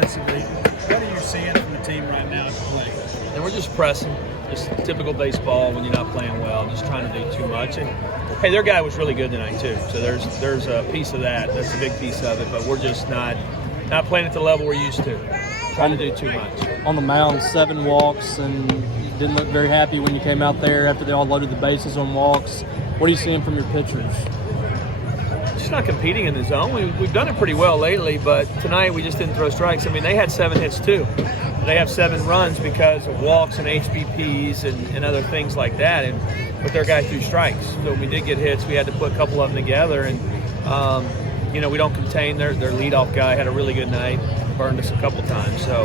defensively. What are you seeing from the team right now at the plate? And we're just pressing, just typical baseball when you're not playing well, just trying to do too much. And hey, their guy was really good tonight too. So there's a piece of that. That's a big piece of it. But we're just not playing at the level we're used to. Trying to do too much. On the mound, 7 walks, and you didn't look very happy when you came out there after they all loaded the bases on walks. What are you seeing from your pitchers? Just not competing in the zone. We've done it pretty well lately, but tonight we just didn't throw strikes. I mean, they had 7 hits too. They have 7 runs because of walks and HBPs and other things like that. But their guy threw strikes. So when we did get hits, we had to put a couple of them together. And we don't contain their leadoff guy. Had a really good night. Burned us a couple times. So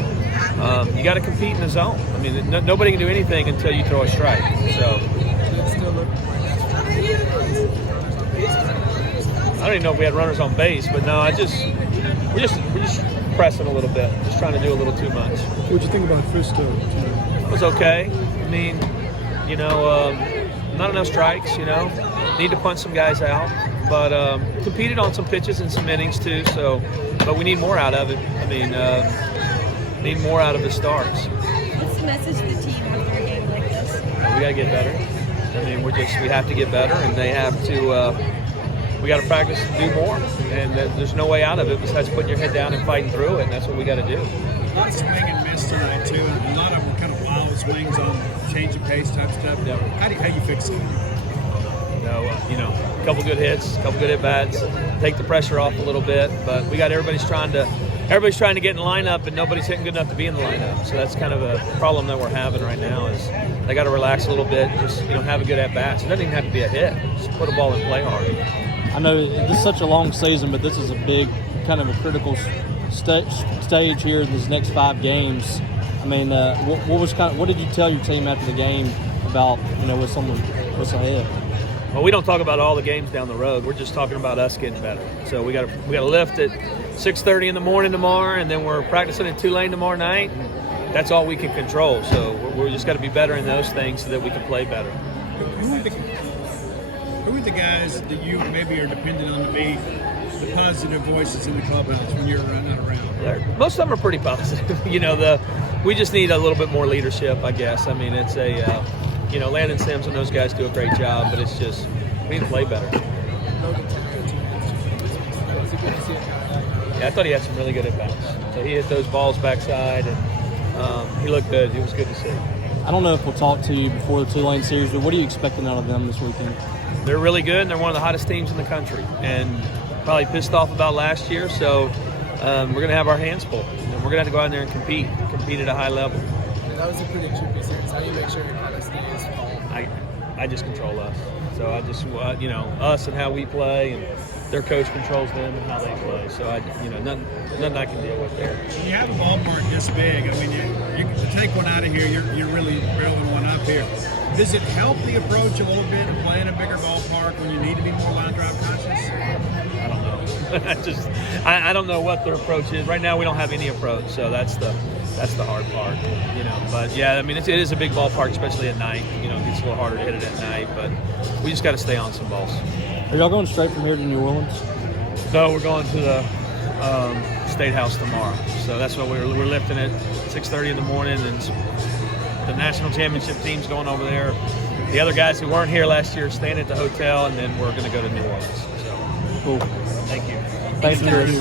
you got to compete in the zone. I mean, nobody can do anything until you throw a strike. So I don't even know if we had runners on base, but no, we're just pressing a little bit, just trying to do a little too much. What'd you think about Frisco? It was okay. I mean, not enough strikes. Need to punch some guys out, but competed on some pitches and some innings too. So, but we need more out of it. I mean, need more out of the starts. What's the message to the team after a game like this? We got to get better. I mean, we have to get better, and they have to. We got to practice and do more, and there's no way out of it besides putting your head down and fighting through it, and that's what we got to do. A lot of swing and miss tonight too, and a lot of them were kind of wild swings on change of pace type stuff. Yeah. How you fix it? A couple good hits, a couple good at bats, take the pressure off a little bit. But we got everybody's trying to get in the lineup, and nobody's hitting good enough to be in the lineup. So that's kind of a problem that we're having right now. Is they got to relax a little bit, and just have a good at bats. It doesn't even have to be a hit. Just put a ball in play hard. I know this is such a long season, but this is a big, kind of a critical stage here in these next 5 games. I mean, what did you tell your team after the game about what's ahead? Well, we don't talk about all the games down the road. We're just talking about us getting better. So we got to lift at 6:30 in the morning tomorrow, and then we're practicing at Tulane tomorrow night. That's all we can control. So we're just got to be better in those things so that we can play better. Who are the guys that you maybe are dependent on to be the positive voices in the clubhouse when you're not around? Most of them are pretty positive. We just need a little bit more leadership, I guess. I mean, it's Landon Sims and those guys do a great job, but it's just we need to play better. Yeah, I thought he had some really good at bats. So he hit those balls backside, and he looked good. It was good to see. I don't know if we'll talk to you before the Tulane series, but what are you expecting out of them this weekend? They're really good, and they're one of the hottest teams in the country, and probably pissed off about last year. So we're going to have our hands full, and we're going to have to go out there and compete at a high level. That was a pretty tricky series. How do you make sure it kind of stays calm? I just control us. So I just us and how we play, and their coach controls them and how they play. So nothing I can deal with there. When you have a ballpark this big, I mean, you to take one out of here, you're really building one up here. Does it help the approach a little bit of playing a bigger ballpark when you need to be more line drive conscious? I don't know. I don't know what their approach is. Right now we don't have any approach, so that's the hard part. But yeah, I mean it is a big ballpark, especially at night. It gets a little harder to hit it at night, but we just got to stay on some balls. Are y'all going straight from here to New Orleans? No, we're going to the State House tomorrow. So that's what we're lifting at 6:30 in the morning, and the national championship team's going over there. The other guys who weren't here last year are staying at the hotel, and then we're going to go to New Orleans. So, cool. Thank you. Thanks, Chris.